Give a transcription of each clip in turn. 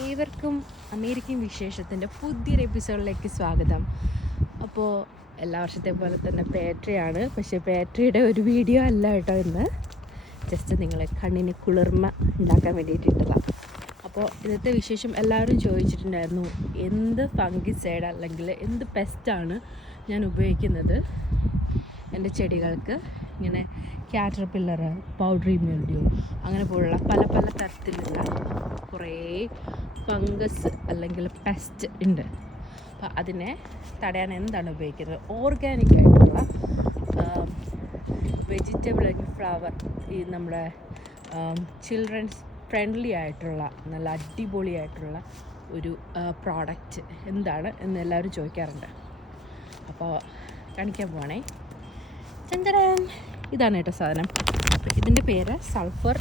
ഏവർക്കും അമേരിക്കൻ വിശേഷത്തിന്റെ പുതിയൊരു എപ്പിസോഡിലേക്ക് സ്വാഗതം. അപ്പോൾ എല്ലാ വർഷത്തെ പോലെ തന്നെ പാട്രിയാണ് പക്ഷേ പാട്രിയുടെ ഒരു വീഡിയോ അല്ല കേട്ടോ ഇന്ന്. ജസ്റ്റ് നിങ്ങളെ കണ്ണിന് കുളിർമ ഉണ്ടാക്കാൻ വേണ്ടിയിട്ടിട്ടതാണ് അപ്പോൾ ഇന്നത്തെ വിശേഷം എല്ലാവരും ചോദിച്ചിട്ടുണ്ടായിരുന്നു എന്ത് ഫംഗിസൈഡ് അല്ലെങ്കിൽ എന്ത് പെസ്റ്റാണ് ഞാൻ ഉപയോഗിക്കുന്നത്? എന്റെ ചെടികൾക്ക് ഇങ്ങനെ ക്യാറ്റർ പില്ലർ പൗഡറി മിൽഡ്യൂ അങ്ങനെ പോലുള്ള പല പല തരത്തിലുള്ള കുറേ ഫംഗസ് അല്ലെങ്കിൽ പെസ്റ്റ് ഉണ്ട്. അപ്പോൾ അതിനെ തടയാൻ എന്താണ് ഉപയോഗിക്കുന്നത്? ഓർഗാനിക് ആയിട്ടുള്ള വെജിറ്റബിൾ ഫ്ലവർ ഈ നമ്മുടെ ചിൽഡ്രൻസ് ഫ്രണ്ട്ലി ആയിട്ടുള്ള നല്ല അടിപൊളി ആയിട്ടുള്ള ഒരു പ്രോഡക്റ്റ് എന്താണ് എന്ന് എല്ലാവരും ചോദിക്കാറുണ്ട്. അപ്പോൾ കാണിക്കാൻ പോവാണേ. ചന്ദ്രൻ! ഇതാണ് കേട്ടോ സാധനം. ഇതിന്റെ പേര് സൾഫർ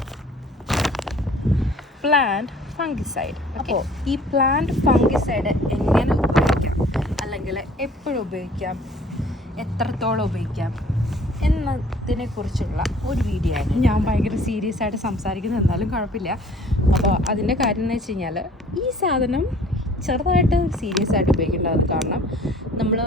പ്ലാന്റ് ഫംഗിസൈഡ് അപ്പോൾ ഈ പ്ലാന്റ് ഫംഗിസൈഡ് എങ്ങനെ ഉപയോഗിക്കാം? അല്ലെങ്കിൽ എപ്പോഴും ഉപയോഗിക്കാം? എത്രത്തോളം ഉപയോഗിക്കാം? എന്നതിനെ കുറിച്ചുള്ള ഒരു വീഡിയോ ആണ് ഞാൻ ഭയങ്കര സീരിയസ് ആയിട്ട് സംസാരിക്കുന്നത് എന്നാലും കുഴപ്പമില്ല. അപ്പോൾ അതിന്റെ കാര്യം എന്ന് വെച്ച് കഴിഞ്ഞാൽ ഈ സാധനം ചെറുതായിട്ട് സീരിയസ് ആയിട്ട് ഉപയോഗിക്കേണ്ടത് കാരണം നമ്മൾ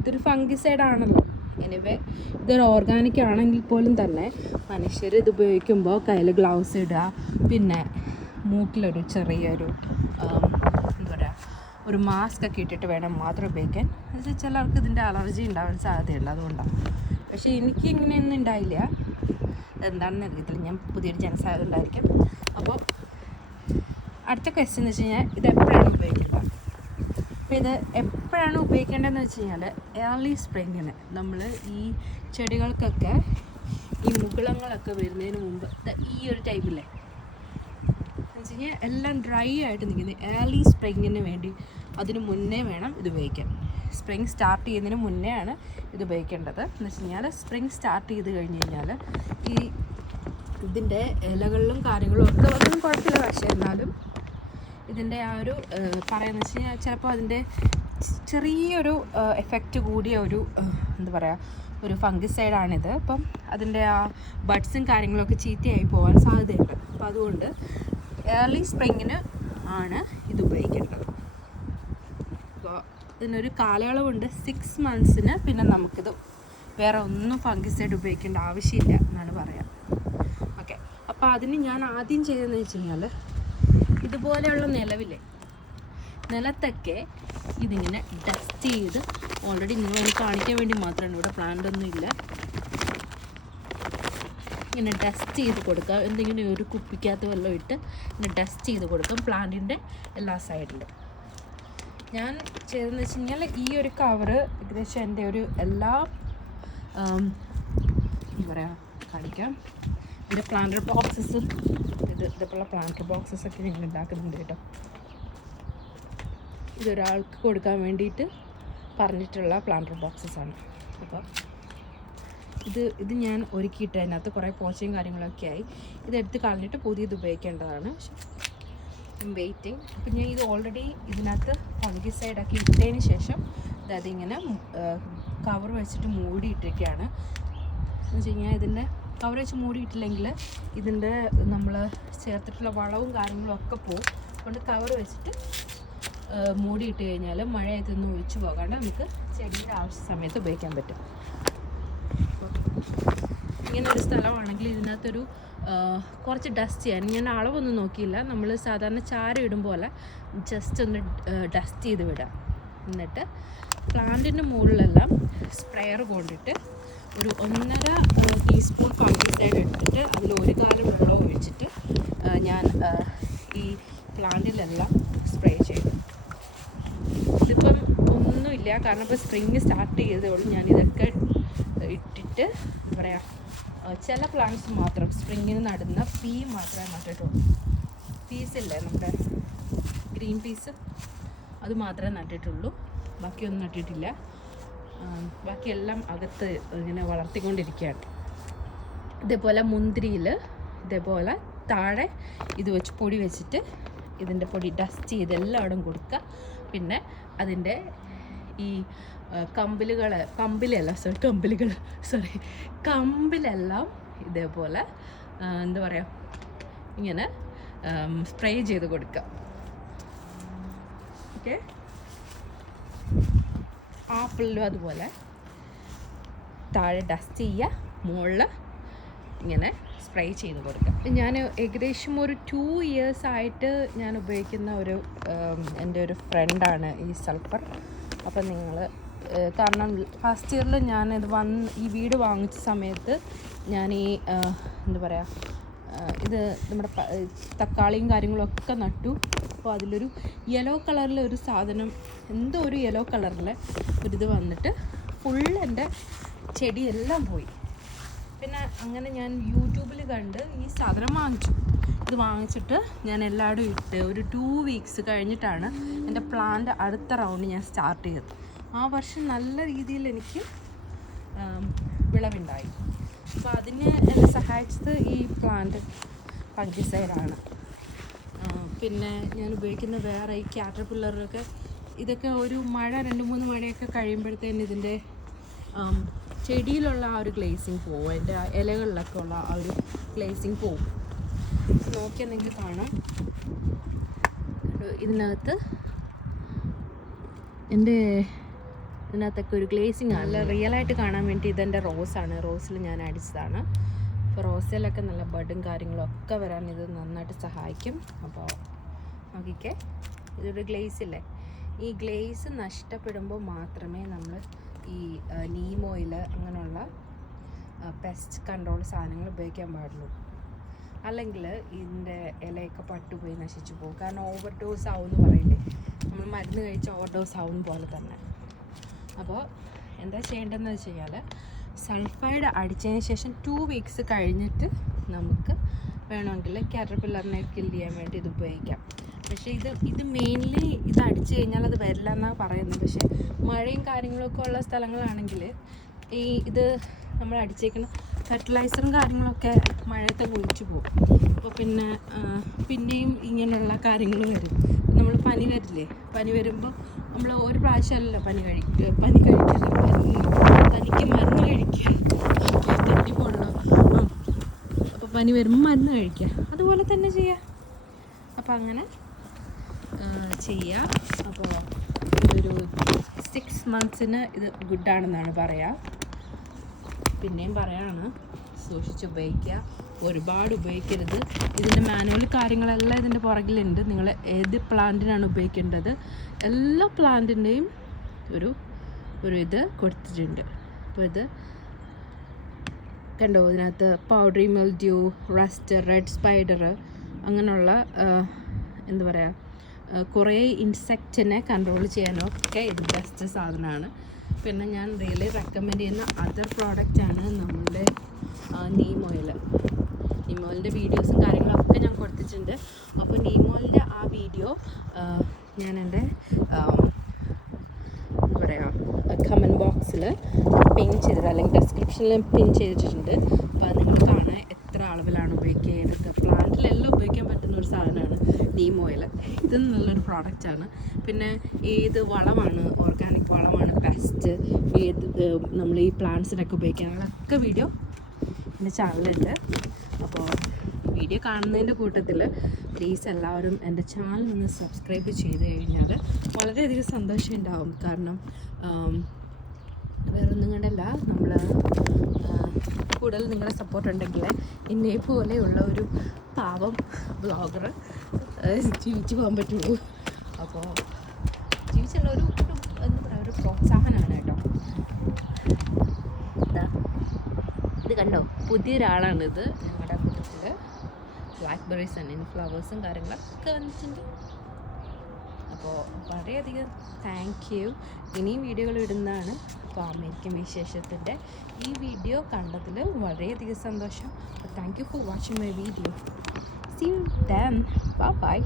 ഇതൊരു ഫംഗിസൈഡ് ആണല്ലോ. എനിവേ ഇതൊരു ഓർഗാനിക് ആണെങ്കിൽ പോലും തന്നെ മനുഷ്യർ ഇത് ഉപയോഗിക്കുമ്പോൾ കയ്യിൽ ഗ്ലൗസ് ഇടുക പിന്നെ മൂക്കിലൊരു ചെറിയൊരു എന്താ പറയുക ഒരു മാസ്ക് ഒക്കെ ഇട്ടിട്ട് വേണം മാത്രം ഉപയോഗിക്കാൻ. എന്നുവെച്ചാൽ ചിലർക്ക് ഇതിന്റെ അലർജി ഉണ്ടാവാൻ സാധ്യതയുണ്ട് അതുകൊണ്ടാണ് പക്ഷേ എനിക്ക് ഇങ്ങനെയൊന്നും ഉണ്ടായില്ല. എന്താണെന്ന് അറിയത്തില്ല. ഞാൻ പുതിയൊരു ജനസാധ്യത ഉണ്ടായിരിക്കും. അപ്പോൾ അടുത്ത ക്വസ്റ്റ്യൻ എന്ന് വെച്ച് കഴിഞ്ഞാൽ ഇത് എപ്പോഴാണ് ഉപയോഗിക്കേണ്ടത് അപ്പോൾ ഇത് എപ്പോഴാണ് ഉപയോഗിക്കേണ്ടതെന്ന് വെച്ച് കഴിഞ്ഞാൽ ഏർലി സ്പ്രിങ്ങിന് നമ്മൾ ഈ ചെടികൾക്കൊക്കെ ഈ മുകുളങ്ങളൊക്കെ വരുന്നതിന് മുമ്പ് ഈ ഒരു എന്ന് വെച്ച് കഴിഞ്ഞാൽ എല്ലാം ഡ്രൈ ആയിട്ട് നിൽക്കുന്നത് ഏർലി സ്പ്രിങ്ങിന് വേണ്ടി അതിന് മുന്നേ വേണം ഇത് ഉപയോഗിക്കാൻ. സ്പ്രിങ് സ്റ്റാർട്ട് ചെയ്യുന്നതിന് മുന്നേ ആണ് ഇത് ഉപയോഗിക്കേണ്ടത്. എന്ന് വെച്ച് കഴിഞ്ഞാൽ സ്പ്രിങ് സ്റ്റാർട്ട് ചെയ്ത് കഴിഞ്ഞ് കഴിഞ്ഞാൽ ഈ ഇതിന്റെ ഇലകളിലും കാര്യങ്ങളും ഒക്കെ വന്നും കുഴപ്പമില്ല. പക്ഷേ എന്നാലും ഇതിന്റെ ആ ഒരു പറയുന്നത് വെച്ച് കഴിഞ്ഞാൽ ചിലപ്പോൾ അതിന്റെ ചെറിയൊരു എഫക്റ്റ് കൂടിയ ഒരു എന്താ പറയുക ഒരു ഫംഗിസൈഡാണിത് അപ്പം അതിന്റെ ആ ബഡ്സും കാര്യങ്ങളൊക്കെ ചീത്തയായി പോകാൻ സാധ്യതയുണ്ട്. അപ്പോൾ അതുകൊണ്ട് ഏർലി സ്പ്രിങ്ങിന് ആണ് ഇത് ഉപയോഗിക്കേണ്ടത്. അപ്പോൾ ഇതിനൊരു കാലയളവുണ്ട്. സിക്സ് മന്ത്സിന് പിന്നെ നമുക്കിത് വേറെ ഒന്നും ഫംഗിസൈഡ് ഉപയോഗിക്കേണ്ട ആവശ്യമില്ല എന്നാണ് പറയാം. ഓക്കെ അപ്പോൾ അതിന് ഞാൻ ആദ്യം ചെയ്തതെന്ന് വെച്ച് കഴിഞ്ഞാൽ ഇതുപോലെയുള്ള നിലവിലെ നിലത്തൊക്കെ ഇതിങ്ങനെ ഡസ്റ്റ് ചെയ്ത് ഓൾറെഡി നിങ്ങളൊന്ന് കാണിക്കാൻ വേണ്ടി മാത്രമാണ്. ഇവിടെ പ്ലാന്റ് ഒന്നും ഇല്ല. ഇങ്ങനെ ഡസ്റ്റ് ചെയ്ത് കൊടുക്കുക. എന്തെങ്കിലും ഒരു കുപ്പിക്കകത്ത് വെള്ളം ഇട്ട് ഇങ്ങനെ ഡസ്റ്റ് ചെയ്ത് കൊടുക്കും. പ്ലാന്റിന്റെ എല്ലാ സൈഡിലും ഞാൻ ചെയ്തതെന്ന് വെച്ച് കഴിഞ്ഞാൽ ഈ ഒരു കവറ് ഏകദേശം എന്റെ ഒരു എല്ലാ എന്താ പറയുക കാണിക്കാം. എന്റെ പ്ലാന്റർ ബോക്സസും ഇത് പ്ലാന്റ് ബോക്സസ് ഒക്കെ ഞങ്ങൾ ഉണ്ടാക്കുന്നുണ്ട് കേട്ടോ. ഇതൊരാൾക്ക് കൊടുക്കാൻ വേണ്ടിയിട്ട് പറഞ്ഞിട്ടുള്ള പ്ലാന്റർ ബോക്സസ് ആണ്. അപ്പോൾ ഇത് ഇത് ഞാൻ ഒരുക്കിയിട്ട് അതിനകത്ത് കുറേ പോച്ചയും കാര്യങ്ങളൊക്കെ ആയി. ഇതെടുത്ത് കളഞ്ഞിട്ട് പുതിയത് ഉപയോഗിക്കേണ്ടതാണ്. പക്ഷെ വെയിറ്റിംഗ് അപ്പം ഞാൻ ഇത് ഓൾറെഡി ഇതിനകത്ത് ഫംഗിസൈഡൊക്കെ ഇട്ടതിന് ശേഷം അതായത് ഇങ്ങനെ കവർ വെച്ചിട്ട് മൂടിയിട്ടിരിക്കുകയാണ്. എന്ന് വെച്ച് കഴിഞ്ഞാൽ ഇതിന്റെ വെച്ച് മൂടിയിട്ടില്ലെങ്കിൽ ഇതിന്റെ നമ്മൾ ചേർത്തിട്ടുള്ള വളവും കാര്യങ്ങളും ഒക്കെ പോകും അതുകൊണ്ട് കവർ വെച്ചിട്ട് മൂടിയിട്ട് കഴിഞ്ഞാൽ മഴയത്തൊന്നും ഒഴിച്ചു പോകാണ്ട് നമുക്ക് ചെടിയുടെ ആവശ്യ സമയത്ത് ഉപയോഗിക്കാൻ പറ്റും. ഇങ്ങനെ ഒരു സ്ഥലമാണെങ്കിൽ ഇതിനകത്തൊരു കുറച്ച് ഡസ്റ്റ് ചെയ്യാൻ ഞാൻ അളവൊന്നും നോക്കിയില്ല. നമ്മൾ സാധാരണ ചാരം ഇടും പോലെ ജസ്റ്റ് ഒന്ന് ഡസ്റ്റ് ചെയ്ത് വിടാം എന്നിട്ട് പ്ലാന്റിന്റെ മുകളിലെല്ലാം സ്പ്രെയർ കൊണ്ടിട്ട് ഒരു ഒന്നര ടീസ്പൂൺ ഫംഗിസൈഡ് എടുത്തിട്ട് അതിൽ ഒരു കാലം വെള്ളം ഒഴിച്ചിട്ട് ഞാൻ ഈ പ്ലാന്റിലെല്ലാം സ്പ്രേ ചെയ്തു. ഇതിപ്പം ഒന്നുമില്ല കാരണം ഇപ്പോൾ സ്പ്രിങ് സ്റ്റാർട്ട് ചെയ്തേ ഉള്ളൂ. ഞാൻ ഇതൊക്കെ ഇട്ടിട്ട് എന്താ പറയുക ചില പ്ലാന്റ്സ് മാത്രം സ്പ്രിങ്ങിന് നടുന്ന പീ മാത്രമേ നട്ടിട്ടുള്ളൂ. പീസ് ഇല്ലേ നമ്മുടെ ഗ്രീൻ പീസ് അത് മാത്രമേ നട്ടിട്ടുള്ളൂ. ബാക്കിയൊന്നും നട്ടിട്ടില്ല. ബാക്കിയെല്ലാം അകത്ത് ഇങ്ങനെ വളർത്തിക്കൊണ്ടിരിക്കുകയാണ്. ഇതേപോലെ മുന്തിരിയിൽ ഇതേപോലെ താഴെ ഇത് വെച്ച് പൊടി വെച്ചിട്ട് ഇതിന്റെ പൊടി ഡസ്റ്റ് ചെയ്ത് എല്ലായിടും കൊടുക്കുക. പിന്നെ അതിന്റെ ഈ കമ്പിലുകൾ കമ്പിലല്ല സോറി കമ്പിലുകൾ സോറി കമ്പിലെല്ലാം ഇതേപോലെ എന്താ പറയുക ഇങ്ങനെ സ്പ്രേ ചെയ്ത് കൊടുക്കുക. ഓക്കെ ആപ്പിളിലും അതുപോലെ. താഴെ ഡസ്റ്റ് ചെയ്യുക മുകളിൽ ഇങ്ങനെ സ്പ്രേ ചെയ്ത് കൊടുക്കുക. ഞാൻ ഏകദേശം ഒരു ടു ഇയേഴ്സ് ആയിട്ട് ഞാൻ ഉപയോഗിക്കുന്ന ഒരു എന്റെ ഒരു ഫ്രണ്ടാണ് ഈ സൾഫർ അപ്പം നിങ്ങൾ കാരണം ഫസ്റ്റ് ഇയറിൽ ഞാനിത് വന്ന് ഈ വീട് വാങ്ങിച്ച സമയത്ത് ഞാൻ ഈ എന്താ പറയുക ഇത് നമ്മുടെ തക്കാളിയും കാര്യങ്ങളും ഒക്കെ നട്ടു. അപ്പോൾ അതിലൊരു യെല്ലോ കളറിലെ ഒരു സാധനം എന്തോ ഒരു യെല്ലോ കളറിലെ ഒരിത് വന്നിട്ട് ഫുൾ എന്റെ ചെടിയെല്ലാം പോയി. പിന്നെ അങ്ങനെ ഞാൻ യൂട്യൂബിൽ കണ്ട് ഈ സാധനം വാങ്ങിച്ചു. ഇത് വാങ്ങിച്ചിട്ട് ഞാൻ എല്ലായിടും ഇട്ട് ഒരു ടു വീക്സ് കഴിഞ്ഞിട്ടാണ് എന്റെ പ്ലാന്റ് അടുത്ത റൗണ്ട് ഞാൻ സ്റ്റാർട്ട് ചെയ്തത്. ആ വർഷം നല്ല രീതിയിൽ എനിക്ക് വിളവുണ്ടായി. അപ്പോൾ അതിന് എന്നെ സഹായിച്ചത് ഈ പ്ലാന്റ് പഞ്ചസൈഡാണ് പിന്നെ ഞാൻ ഉപയോഗിക്കുന്ന വേറെ ഈ ക്യാറ്റർ ക്യാറ്റർപില്ലറൊക്കെ ഇതൊക്കെ ഒരു മഴ രണ്ട് മൂന്ന് മഴയൊക്കെ കഴിയുമ്പോഴത്തേന് ഇതിന്റെ ചെടിയിലുള്ള ആ ഒരു ഗ്ലേസിങ് പോവും. അതിന്റെ ഇലകളിലൊക്കെ ഉള്ള ആ ഒരു ഗ്ലേസിങ് പോവും. നോക്കിയാൽ നിങ്ങൾക്ക് കാണാം. ഇതിനകത്ത് എന്റെ ഇതിനകത്തൊക്കെ ഒരു ഗ്ലേസിങ് ആണ് റിയൽ ആയിട്ട് കാണാൻ വേണ്ടി ഇതെന്റെ റോസാണ് റോസിൽ ഞാൻ അടിച്ചതാണ്. അപ്പോൾ റോസിലൊക്കെ നല്ല ബഡും കാര്യങ്ങളും ഒക്കെ വരാൻ ഇത് നന്നായിട്ട് സഹായിക്കും. അപ്പോൾ നോക്കിക്കേ. ഇതൊരു ഗ്ലേസ് ഇല്ലേ? ഈ ഗ്ലേസ് നഷ്ടപ്പെടുമ്പോൾ മാത്രമേ നമ്മൾ ഈ നീം ഓയിൽ അങ്ങനെയുള്ള പെസ്റ്റ് കൺട്രോൾ സാധനങ്ങൾ ഉപയോഗിക്കാൻ പാടുള്ളൂ. അല്ലെങ്കിൽ ഇതിന്റെ ഇലയൊക്കെ പട്ടുപോയി നശിച്ചു പോകും. കാരണം ഓവർ ഡോസ് ആവും എന്ന് പറയില്ലേ? നമ്മൾ മരുന്ന് കഴിച്ച് ഓവർ ഡോസ് ആവും പോലെ തന്നെ. അപ്പോൾ എന്താ ചെയ്യേണ്ടതെന്ന് വെച്ച് കഴിഞ്ഞാൽ സൾഫൈഡ് അടിച്ചതിന് ശേഷം ടു വീക്സ് കഴിഞ്ഞിട്ട് നമുക്ക് വേണമെങ്കിൽ കാറ്റർപില്ലറിനെ കിൽ ചെയ്യാൻ വേണ്ടി ഇത് ഉപയോഗിക്കാം. പക്ഷേ ഇത് ഇത് മെയിൻലി ഇത് അടിച്ചു കഴിഞ്ഞാൽ അത് വരില്ല എന്നാണ് പറയുന്നത്. പക്ഷേ മഴയും കാര്യങ്ങളൊക്കെ ഉള്ള സ്ഥലങ്ങളാണെങ്കിൽ ഈ ഇത് നമ്മൾ അടിച്ചേക്കുന്ന ഫെർട്ടിലൈസറും കാര്യങ്ങളൊക്കെ മഴയത്തെ കുഴിച്ചു പോകും. അപ്പോൾ പിന്നെ പിന്നെയും ഇങ്ങനെയുള്ള കാര്യങ്ങൾ വരും. നമ്മൾ പനി വരില്ലേ? പനി വരുമ്പോൾ നമ്മൾ ഒരു പ്രാവശ്യമല്ല പനി കഴിക്കുക പനി കഴിക്കില്ല മരുന്ന് പനിക്ക് മരുന്ന് കഴിക്കുക ആ. അപ്പോൾ പനി വരുമ്പോൾ മരുന്ന് കഴിക്കുക അതുപോലെ തന്നെ ചെയ്യുക അപ്പോൾ അങ്ങനെ ചെയ്യുക അപ്പോൾ ഇതൊരു സിക്സ് മന്ത്സിന് ഇത് ഗുഡാണെന്നാണ് പറയുക പിന്നെയും പറയാണ് സൂക്ഷിച്ച് ഉപയോഗിക്കുക ഒരുപാട് ഉപയോഗിക്കരുത്. ഇതിന്റെ മാനുവൽ കാര്യങ്ങളെല്ലാം ഇതിന്റെ പുറകിലുണ്ട്. നിങ്ങൾ ഏത് പ്ലാന്റിനാണ് ഉപയോഗിക്കേണ്ടത്? എല്ലാ പ്ലാന്റിന്റെയും ഒരു ഒരു ഇത് കൊടുത്തിട്ടുണ്ട്. അപ്പോൾ ഇത് കണ്ടോ? ഇതിനകത്ത് powdery mildew rust red spider അങ്ങനെയുള്ള എന്താ പറയുക കുറേ ഇൻസെക്റ്റിനെ കൺട്രോൾ ചെയ്യാനൊക്കെ ഇത് ബെസ്റ്റ് സാധനമാണ്. പിന്നെ ഞാൻ റിയലി റെക്കമെൻഡ് ചെയ്യുന്ന അതർ പ്രോഡക്റ്റാണ് നമ്മളുടെ നീം ഓയിൽ നീം വീഡിയോസും കാര്യങ്ങളൊക്കെ ഞാൻ കൊടുത്തിട്ടുണ്ട്. അപ്പോൾ നീമോലിന്റെ ആ വീഡിയോ ഞാൻ എന്റെ എന്താ കമന്റ് ബോക്സിൽ പിൻ ചെയ്തിട്ട് അല്ലെങ്കിൽ ഡിസ്ക്രിപ്ഷനിൽ പിൻ ചെയ്തിട്ടുണ്ട്. അപ്പോൾ നിങ്ങൾ കാണാൻ എത്ര അളവിലാണ് ഉപയോഗിക്കുക ഏതൊക്കെ പ്ലാന്റിലെല്ലാം ഉപയോഗിക്കാൻ പറ്റുന്ന ഒരു സാധനമാണ് നീം ഓയിൽ ഇത് നല്ലൊരു പ്രോഡക്റ്റാണ് പിന്നെ ഏത് വളമാണ് ഓർഗാനിക് വളമാണ് ബെസ്റ്റ് ഏത് നമ്മൾ ഈ പ്ലാന്റ്സിനൊക്കെ ഉപയോഗിക്കാനുള്ളതൊക്കെ വീഡിയോ എന്റെ ചാനലുണ്ട് അപ്പോൾ വീഡിയോ കാണുന്നതിന്റെ കൂട്ടത്തിൽ പ്ലീസ് എല്ലാവരും എന്റെ ചാനൽ ഒന്ന് സബ്സ്ക്രൈബ് ചെയ്ത് കഴിഞ്ഞാൽ വളരെയധികം സന്തോഷം ഉണ്ടാവും. കാരണം വേറെ വേറൊന്നും കണ്ടല്ല. നമ്മൾ കൂടുതൽ നിങ്ങളുടെ സപ്പോർട്ട് ഉണ്ടെങ്കിൽ എന്നെ പോലെയുള്ള ഒരു പാവം ബ്ലോഗർ ജീവിച്ചു പോകാൻ പറ്റുള്ളൂ. അപ്പോൾ ജീവിച്ചുള്ള ഒരു എന്താ പറയുക ഒരു പ്രോത്സാഹനമാണ് കേട്ടോ. ഇതാ ഇത് കണ്ടോ? പുതിയൊരാളാണിത്. ഞങ്ങളുടെ കൂട്ടത്തിൽ ബ്ലാക്ക് ബെറീസ് ആൻഡ് ഫ്ലവേഴ്സും കാര്യങ്ങളൊക്കെ വന്നിട്ടുണ്ട്. അപ്പോൾ വളരെയധികം താങ്ക് യു ഇനിയും വീഡിയോകൾ ഇടുന്നതാണ്. അപ്പോൾ അമേരിക്കൻ വിശേഷത്തിന്റെ ഈ വീഡിയോ കണ്ടതിൽ വളരെയധികം സന്തോഷം. Thank you for watching my video see then bye